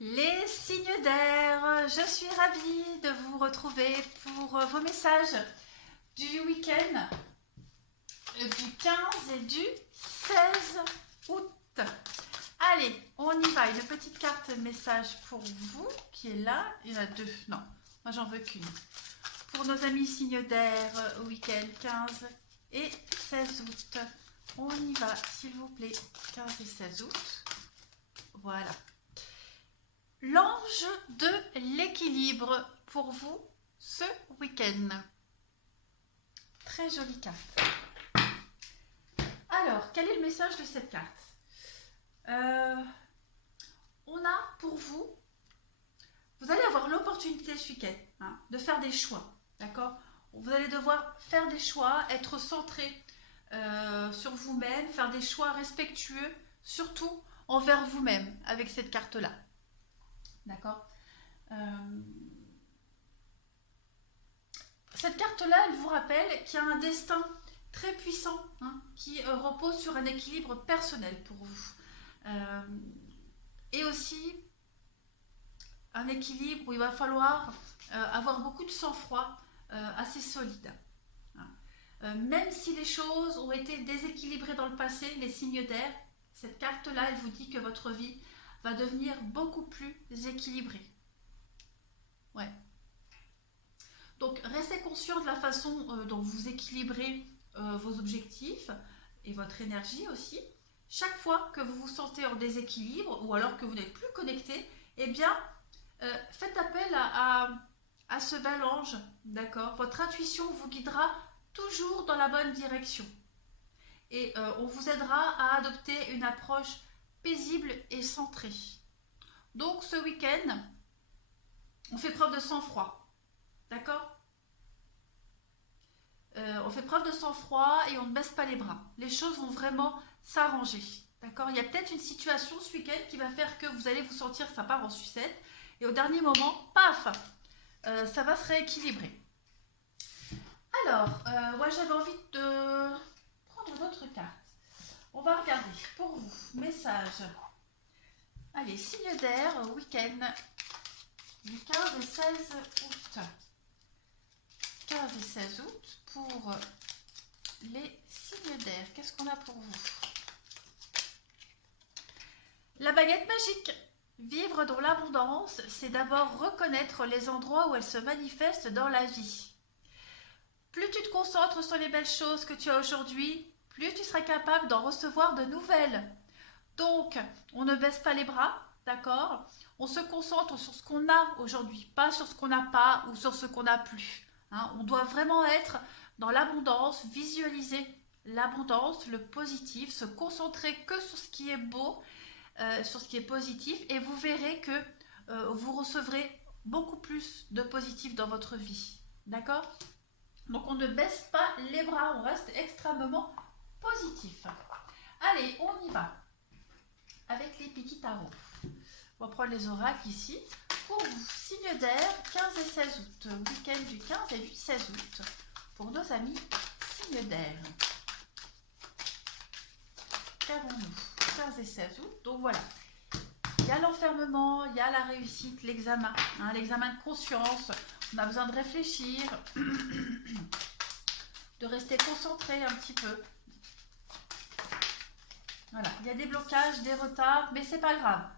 Les signes d'air, je suis ravie de vous retrouver pour vos messages du week-end du 15 et du 16 août. Allez, on y va. Une petite carte message pour vous qui est là. Il y en a deux. Non, moi j'en veux qu'une. Pour nos amis signes d'air, week-end 15 et 16 août. On y va, s'il vous plaît. 15 et 16 août. Voilà. L'ange de l'équilibre pour vous ce week-end. Très jolie carte. Alors, quel est le message de cette carte? On a pour vous, vous allez avoir l'opportunité ce week-end de faire des choix, d'accord? Vous allez devoir faire des choix, être centré sur vous-même, faire des choix respectueux, surtout envers vous-même avec cette carte-là. D'accord. Cette carte-là, elle vous rappelle qu'il y a un destin très puissant qui repose sur un équilibre personnel pour vous. Et aussi un équilibre où il va falloir avoir beaucoup de sang-froid assez solide. Même si les choses ont été déséquilibrées dans le passé, les signes d'air, cette carte-là, elle vous dit que votre vie va devenir beaucoup plus équilibrée. Ouais. Donc, restez conscient de la façon dont vous équilibrez vos objectifs et votre énergie aussi. Chaque fois que vous vous sentez en déséquilibre ou alors que vous n'êtes plus connecté, eh bien, faites appel à ce bel ange, d'accord? Votre intuition vous guidera toujours dans la bonne direction. Et on vous aidera à adopter une approche paisible et centrée. Donc, ce week-end, on fait preuve de sang-froid, d'accord? On fait preuve de sang-froid et on ne baisse pas les bras. Les choses vont vraiment s'arranger. D'accord. Il y a peut-être une situation ce week-end qui va faire que vous allez vous sentir que ça part en sucette. Et au dernier moment, paf, ça va se rééquilibrer. Alors, moi j'avais envie de prendre d'autres cartes. On va regarder pour vous. Message. Allez, signe d'air, week-end du 15 et 16 août. 15 et 16 août pour les signes d'air. Qu'est-ce qu'on a pour vous? La baguette magique. Vivre dans l'abondance, c'est d'abord reconnaître les endroits où elle se manifeste dans la vie. Plus tu te concentres sur les belles choses que tu as aujourd'hui, plus tu seras capable d'en recevoir de nouvelles. Donc, on ne baisse pas les bras, d'accord? On se concentre sur ce qu'on a aujourd'hui, pas sur ce qu'on n'a pas ou sur ce qu'on n'a plus. On doit vraiment être dans l'abondance, visualiser l'abondance, le positif, se concentrer que sur ce qui est beau, sur ce qui est positif, et vous verrez que vous recevrez beaucoup plus de positif dans votre vie. D'accord? Donc on ne baisse pas les bras, on reste extrêmement positif. Allez, on y va avec les Piki Tarot. On va prendre les oracles ici. Pour vous, signe d'air, 15 et 16 août, week-end du 15 et du 16 août, pour nos amis signe d'air. Qu'avons-nous? 15 et 16 août, donc voilà. Il y a l'enfermement, il y a la réussite, l'examen, l'examen de conscience. On a besoin de réfléchir, de rester concentré un petit peu. Voilà, il y a des blocages, des retards, mais c'est pas grave.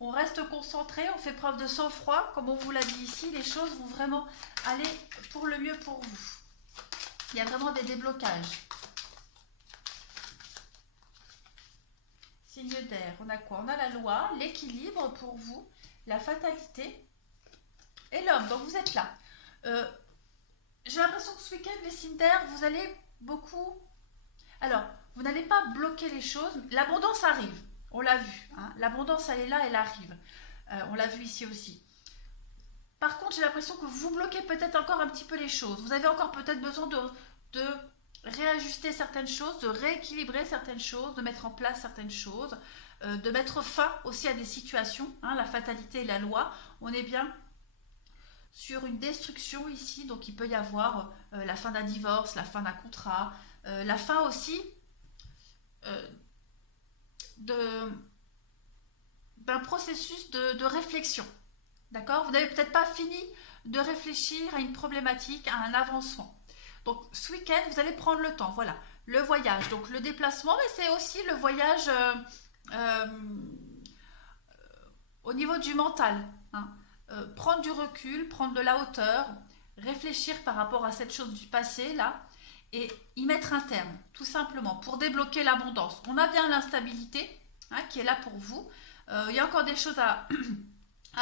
On reste concentré, on fait preuve de sang-froid, comme on vous l'a dit ici, les choses vont vraiment aller pour le mieux pour vous. Il y a vraiment des déblocages. Signe d'air, on a quoi? On a la loi, l'équilibre pour vous, la fatalité et l'homme. Donc vous êtes là. J'ai l'impression que ce week-end, les signes d'air, vous allez beaucoup... Alors, vous n'allez pas bloquer les choses. L'abondance arrive, on l'a vu. L'abondance, elle est là, elle arrive. On l'a vu ici aussi. Par contre, j'ai l'impression que vous bloquez peut-être encore un petit peu les choses. Vous avez encore peut-être besoin de réajuster certaines choses, de rééquilibrer certaines choses, de mettre en place certaines choses, de mettre fin aussi à des situations. La fatalité et la loi, on est bien sur une destruction ici, donc il peut y avoir la fin d'un divorce, la fin d'un contrat, la fin aussi d'un d'un processus de réflexion. D'accord? Vous n'avez peut-être pas fini de réfléchir à une problématique, à un avancement. Donc ce week-end, vous allez prendre le temps. Voilà, le voyage, donc le déplacement, mais c'est aussi le voyage euh, au niveau du mental. Hein. Prendre du recul, prendre de la hauteur, réfléchir par rapport à cette chose du passé, là, et y mettre un terme, tout simplement, pour débloquer l'abondance. On a bien l'instabilité hein, qui est là pour vous. Il y a encore des choses à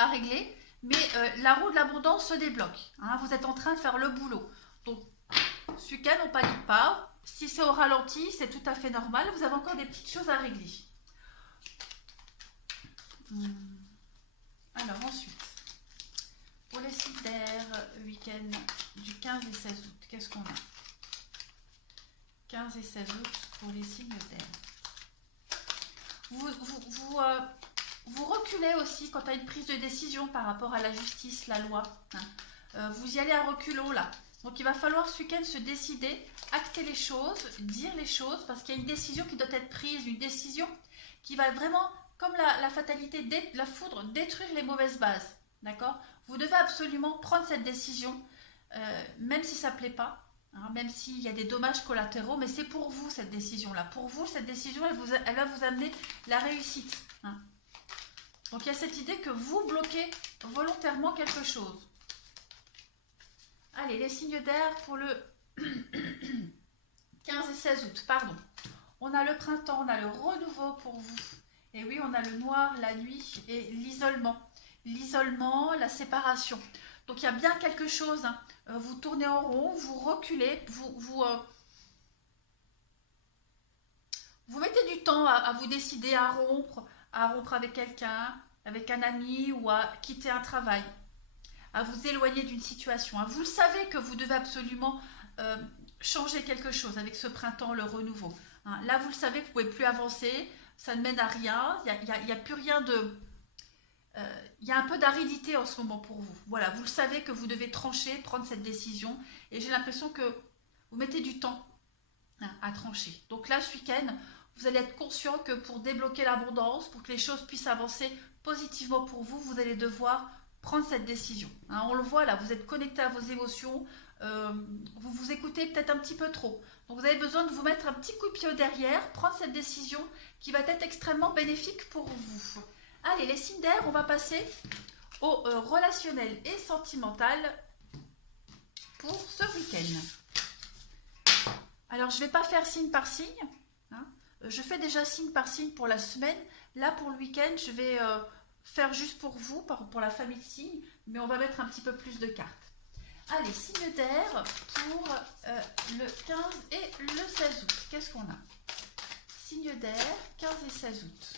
régler, mais la roue de l'abondance se débloque. Hein, vous êtes en train de faire le boulot. Donc, ce week-end, on ne panique pas. Si c'est au ralenti, c'est tout à fait normal. Vous avez encore des petites choses à régler. Alors, ensuite, pour les signes d'air, week-end du 15 et 16 août, qu'est-ce qu'on a? 15 et 16 août pour les signes d'air. Vous reculez aussi quand il y a une prise de décision par rapport à la justice, la loi. Hein. Vous y allez à reculons là. Donc il va falloir ce week-end se décider, acter les choses, dire les choses, parce qu'il y a une décision qui doit être prise, une décision qui va vraiment, comme la fatalité, la foudre, détruire les mauvaises bases. D'accord? Vous devez absolument prendre cette décision, même si ça ne plaît pas. Hein, même s'il y a des dommages collatéraux, mais c'est pour vous cette décision-là. Pour vous, cette décision, elle va vous amener la réussite. Hein. Donc il y a cette idée que vous bloquez volontairement quelque chose. Allez, les signes d'air pour le 15 et 16 août, pardon. On a le printemps, on a le renouveau pour vous. Et oui, on a le noir, la nuit et l'isolement. L'isolement, la séparation. Donc il y a bien quelque chose, hein. Vous tournez en rond, vous reculez, vous mettez du temps à vous décider à rompre avec quelqu'un, avec un ami ou à quitter un travail, à vous éloigner d'une situation. Hein. Vous le savez que vous devez absolument changer quelque chose avec ce printemps, le renouveau. Hein. Là, vous le savez que vous ne pouvez plus avancer, ça ne mène à rien, il n'y a plus rien de... il y a un peu d'aridité en ce moment pour vous. Voilà, vous le savez que vous devez trancher, prendre cette décision. Et j'ai l'impression que vous mettez du temps hein, à trancher. Donc là, ce week-end, vous allez être conscient que pour débloquer l'abondance, pour que les choses puissent avancer positivement pour vous, vous allez devoir prendre cette décision. Hein, on le voit là, vous êtes connecté à vos émotions, vous vous écoutez peut-être un petit peu trop. Donc vous avez besoin de vous mettre un petit coup de pied au derrière, prendre cette décision qui va être extrêmement bénéfique pour vous. Allez, les signes d'air, on va passer au relationnel et sentimental pour ce week-end. Alors, je ne vais pas faire signe par signe. Hein. Je fais déjà signe par signe pour la semaine. Là, pour le week-end, je vais faire juste pour vous, pour la famille de signes, mais on va mettre un petit peu plus de cartes. Allez, signe d'air pour le 15 et le 16 août. Qu'est-ce qu'on a? Signe d'air, 15 et 16 août.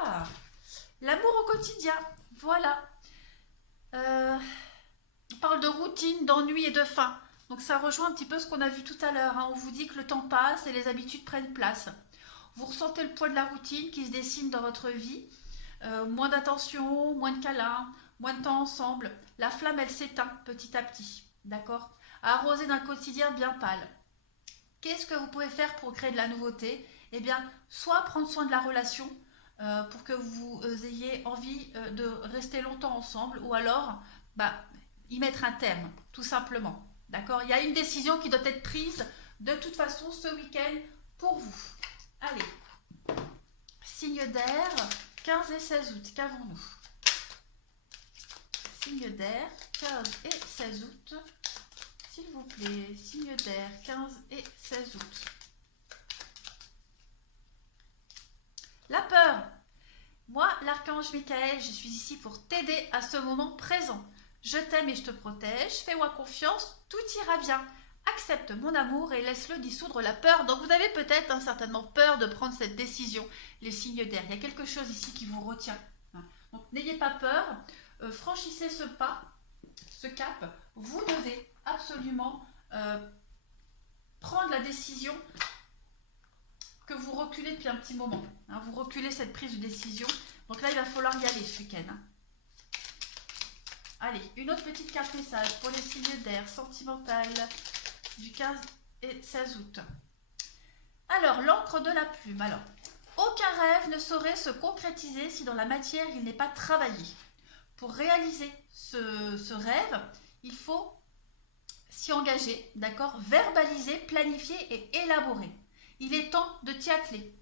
Ah, l'amour au quotidien, voilà. On parle de routine, d'ennui et de faim. Donc ça rejoint un petit peu ce qu'on a vu tout à l'heure. Hein. On vous dit que le temps passe et les habitudes prennent place. Vous ressentez le poids de la routine qui se dessine dans votre vie. Moins d'attention, moins de câlins, moins de temps ensemble. La flamme, elle s'éteint petit à petit. D'accord? Arrosée d'un quotidien bien pâle. Qu'est-ce que vous pouvez faire pour créer de la nouveauté? Eh bien, soit prendre soin de la relation, pour que vous ayez envie de rester longtemps ensemble ou alors y mettre un terme, tout simplement. D'accord? Il y a une décision qui doit être prise de toute façon ce week-end pour vous. Allez, signe d'air, 15 et 16 août, qu'avons-nous? Signe d'air, 15 et 16 août, s'il vous plaît, signe d'air, 15 et 16 août. La peur. Moi, l'archange Michael, je suis ici pour t'aider à ce moment présent. Je t'aime et je te protège. Fais-moi confiance, tout ira bien. Accepte mon amour et laisse-le dissoudre la peur. Donc vous avez peut-être certainement peur de prendre cette décision, les signes d'air. Il y a quelque chose ici qui vous retient. Donc n'ayez pas peur, franchissez ce pas, ce cap. Vous devez absolument prendre la décision que vous reculez depuis un petit moment. Hein, vous reculez cette prise de décision. Donc là, il va falloir y aller ce week-end. Hein. Allez, une autre petite carte message pour les signes d'air sentimental du 15 et 16 août. Alors, l'encre de la plume. Alors, aucun rêve ne saurait se concrétiser si dans la matière il n'est pas travaillé. Pour réaliser ce rêve, il faut s'y engager, d'accord? Verbaliser, planifier et élaborer. Il est temps de t'y atteler.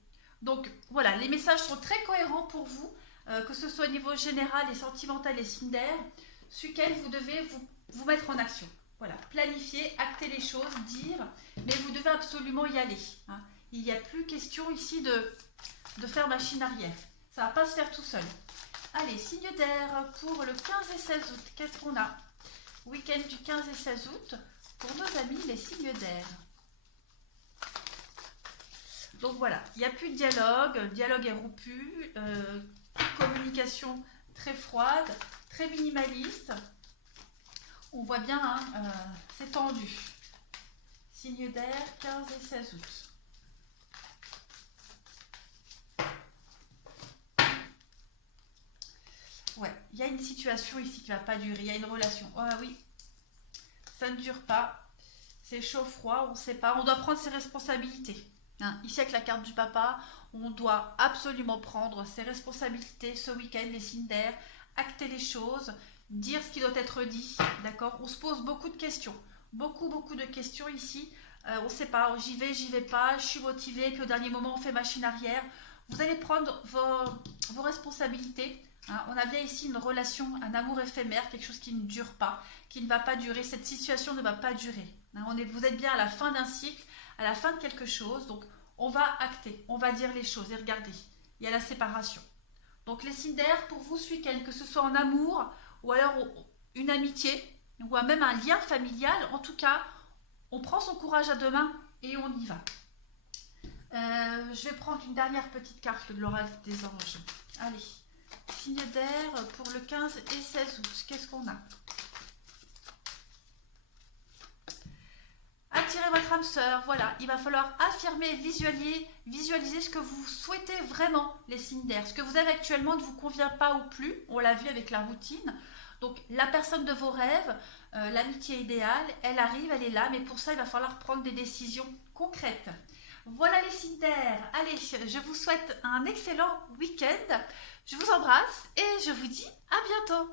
Donc voilà, les messages sont très cohérents pour vous, que ce soit au niveau général et sentimental et signes d'air. Ce week-end, vous devez vous mettre en action. Voilà, planifier, acter les choses, dire, mais vous devez absolument y aller. Hein. Il n'y a plus question ici de faire machine arrière. Ça ne va pas se faire tout seul. Allez, signe d'air pour le 15 et 16 août. Qu'est-ce qu'on a? Week-end du 15 et 16 août pour nos amis les signes d'air. Donc voilà, il n'y a plus de dialogue, le dialogue est rompu, communication très froide, très minimaliste. On voit bien, hein, c'est tendu. Signe d'air, 15 et 16 août. Ouais, il y a une situation ici qui ne va pas durer, il y a une relation. Oh oui, ça ne dure pas, c'est chaud-froid, on ne sait pas, on doit prendre ses responsabilités. Hein, ici avec la carte du papa, on doit absolument prendre ses responsabilités ce week-end, les signes d'air, acter les choses, dire ce qui doit être dit, d'accord? On se pose beaucoup de questions, beaucoup de questions ici. On ne sait pas, j'y vais pas, je suis motivée, puis au dernier moment on fait machine arrière. Vous allez prendre vos responsabilités. Hein, on a bien ici une relation, un amour éphémère, quelque chose qui ne dure pas, qui ne va pas durer. Cette situation ne va pas durer. Hein, vous êtes bien à la fin d'un cycle, à la fin de quelque chose. Donc, on va acter, on va dire les choses. Et regardez, il y a la séparation. Donc, les signes d'air pour vous ce week-end, que ce soit en amour ou alors une amitié ou même un lien familial, en tout cas, on prend son courage à deux mains et on y va. Je vais prendre une dernière petite carte de l'oracle des anges. Allez. Signe d'air pour le 15 et 16 août. Qu'est-ce qu'on a? Attirez votre âme sœur. Voilà, il va falloir affirmer, visualiser ce que vous souhaitez vraiment, les signes d'air. Ce que vous avez actuellement ne vous convient pas ou plus. On l'a vu avec la routine. Donc, la personne de vos rêves, l'amitié idéale, elle arrive, elle est là. Mais pour ça, il va falloir prendre des décisions concrètes. Voilà les signes d'air. Allez, je vous souhaite un excellent week-end. Je vous embrasse et je vous dis à bientôt.